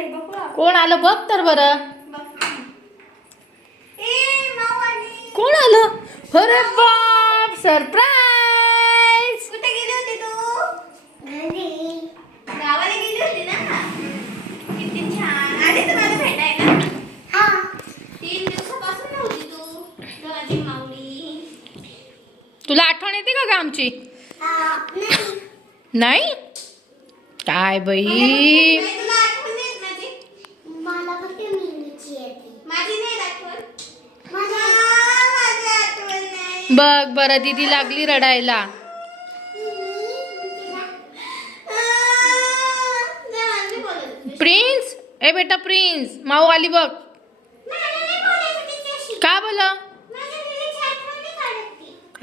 कोण आलं बघ तर बरं. कोण आलं? अरे बाप सरप्राईज कुठे गेली होती तू? गावाला गेली होती ना? किती छान. आली तर मला भेटायला. तीन दिवसापासून नव्हती तू घराची माऊली. तुला आठवण येते का ग आमची? नाही. काय बाई नाही, तुला आठवण नाही येत माझी मला फक्त मिनीची येते माझी नाही आठवण माझ्या आ, माझी आठवण नाही बघ बरं दीदी लागली रडायला. प्रिन्स? ए बेटा प्रिन्स माऊ आली बघ. का बोल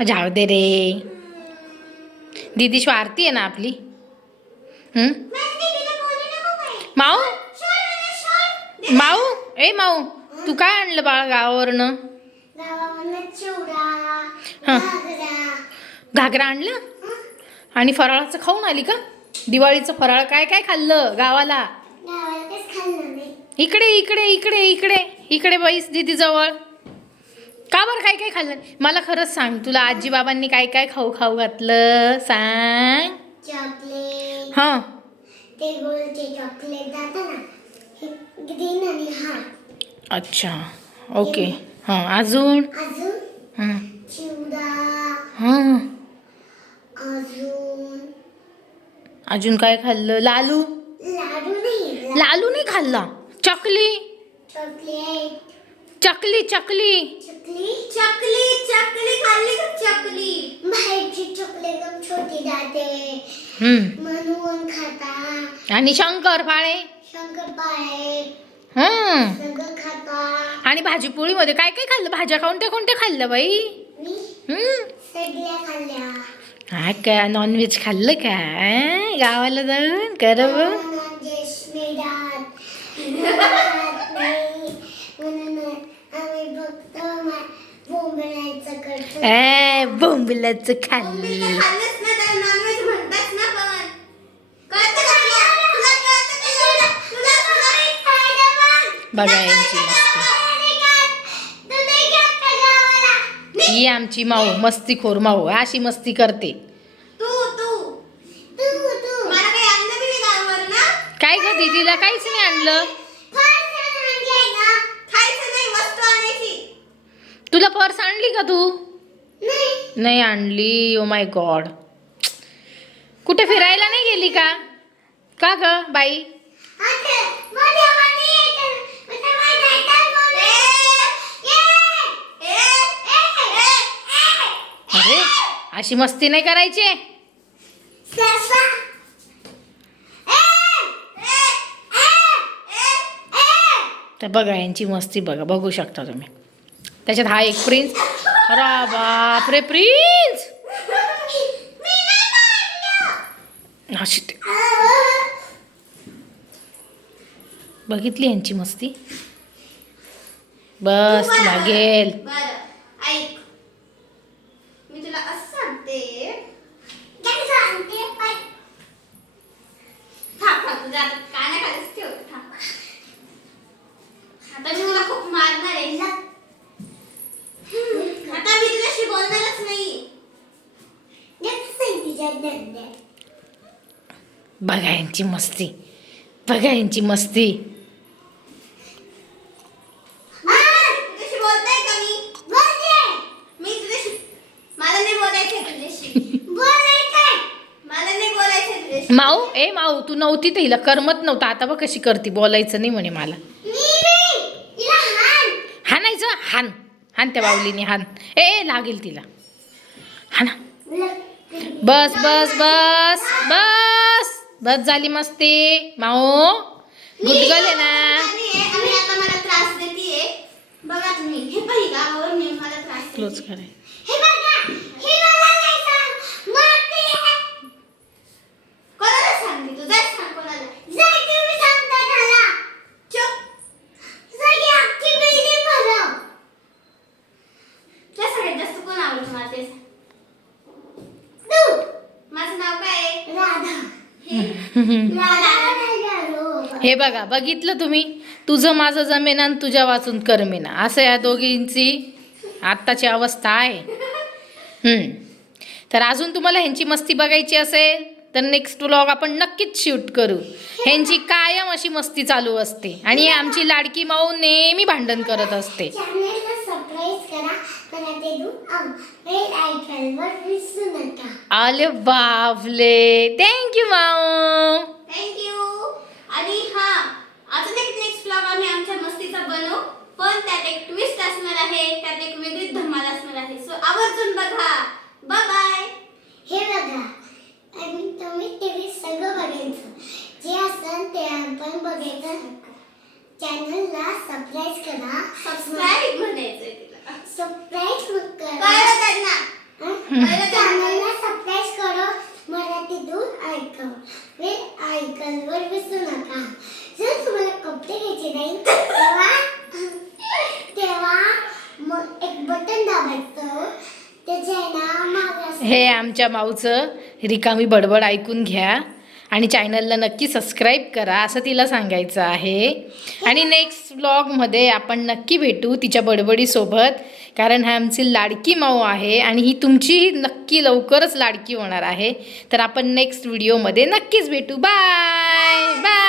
जाऊ दे रे. दीदी स्वार्थी आहे ना आपली? माऊ? माऊ? ए माऊ तू काय आणलं बाळ गावावरनं? हा. घागरा. आणलं? आणि फराळाचं खाऊन आली का? दिवाळीचं फराळ काय काय खाल्लं गावाला? इकडे इकडे इकडे इकडे. इकडे बैस दीदी जवळ. का बरं काय काय खाल्लं? मला खरंच सांग तुला आजी बाबांनी काय काय खाऊ खाऊ घातलं? सांग. चॉकलेट. हां. अच्छा. ओके. हां अजून? हां. हां. अजून? अजून काय खाल्लं? लालू लाडू नाही लालू नाही खाल्ला? चकली? चॉकलेट. चकली चकली. चकली? चकली चकली खाल्ली का चकली? बाहेरची चॉकलेट एकदम छोटी जाते. हम्म. म्हणून खाता. आणि शंकर फाळे शंकरपाळे हम्म. सगळं खाता. आणि भाजीपोळीमध्ये काय काय खाल्लं? भाज्या कोणत्या कोणत्या खाल्लं बाई? मी? हा का? नॉनव्हेज खाल्लं का? गावाला जाऊन कर ए बोंबलाचं खाल्लं. ना त्याला नॉनव्हेज म्हणतात ना पण कळतं का तुला? तुला कळतं का एवढं? तुला तुला बघा यांची मस्ती ही आमची माऊ मस्तीखोर माऊ अशी मस्ती करते. काय ग दीदीला काहीच नाही आणलं? तुला पर्स आणली का तू? नाही. आणली ओ माय गॉड कुठे फिरायला नाही गेली का? का ग बाई ए, ए, ए. अरे अशी मस्ती नाही करायची? तर बघा यांची मस्ती बघा बघू शकता तुम्ही. त्याच्यात हा एक प्रिन्स अरे बाप रे प्रिन्स अशी बघितली यांची मस्ती? बस लागेल बरं ऐक मी तुला असं सांगते थांब थांब तुझ्या आता कानाखालीच ठेव थांब. आता मी तुला खूप मारणार आहे. हम्म, आता मी तुझ्याशी बोलणारच नाही. बघा यांची मस्ती. बघा यांची मस्ती तुझ्याशी बोलताय का मी मी तुझ्याशी मला नाही बोलायचंय तुझ्याशी मला नाही बोलायचंय तुझ्याशी माऊ ए माऊ तू नव्हती तर हिला करमत नव्हतं. आता बघ कशी करते बोलायचं नाही म्हणे मला. हाणायचं? हान हान त्या बावलीने हान ए लागेल तिला. हाना बस बस बस बस. बस झाली मस्ती. माऊ गुडगल आहे ना? हे- आणि आता मला त्रास देतीये बघा तुम्ही हे पाहि गावावर मी मला त्रास क्लोज देते. कराय हे बघा हे मला नाही सांग मारते कोणाला सांगते तू जाय सांग कोणाला जाय तुम्ही सांगता त्याला चुप जागी अख्खी बिल्डिंग भरव तुला सगळ्यात जास्त माझं नाव काय आहे? राधा. हे. हे बघा बघितलं तुम्ही? तुझं माझं जमेना आणि तुझ्या वाचून करमेना. असं या दोघींची आत्ताची अवस्था आहे. हम्म. तर अजून तुम्हाला ह्यांची मस्ती बघायची असेल तर नेक्स्ट व्लॉग आपण नक्कीच शूट करू. ह्यांची कायम अशी मस्ती चालू असते. आणि आमची लाडकी माऊ नेहमी भांडण करत असते. करा मराठी दूध आम. बेल आयकॉनवर विसरू नका आले बापले थँक्यू माऊ थँक्यू आणि हा अजून एक नेक्स्ट ब्लॉग आम्ही आमच्या मस्तीचा बनवू. पण त्यात एक ट्विस्ट असणार आहे. त्यात एक वेगळी धमाल असणार आहे. सो आवर्जून बघा. बाय बाय हे बघा. आणि तुम्ही टीव्ही सगळं बघायचं. जे असेल ते आपण बघायचं. चॅनलला सबस्क्राईब करा. सबस्क्राईब म्हणायचंय तिला सबस्क्राईब करा. त्यांना? हं? चॅनलला सबस्क्राईब करा. मराठी दूध ऐकव. वेल आयकॉनवर विसरू नका. जर तुम्हाला कपडे घ्यायचे नाही तेव्हा तेव्हा मग एक बटन दाबायचं. ना मागास हे आमच्या माऊचं रिकामी बडबड ऐकून घ्या. आणि चॅनलला नक्की सबस्क्राईब करा असं तिला सांगायचं आहे. आणि नेक्स्ट व्लॉगमध्ये आपण नक्की भेटू तिच्या बडबडीसोबत कारण हा आमची लाडकी माऊ आहे आणि ही तुमची नक्की लवकरच लाडकी होणार आहे. तर आपण नेक्स्ट व्हिडिओमध्ये नक्कीच भेटू. Bye bye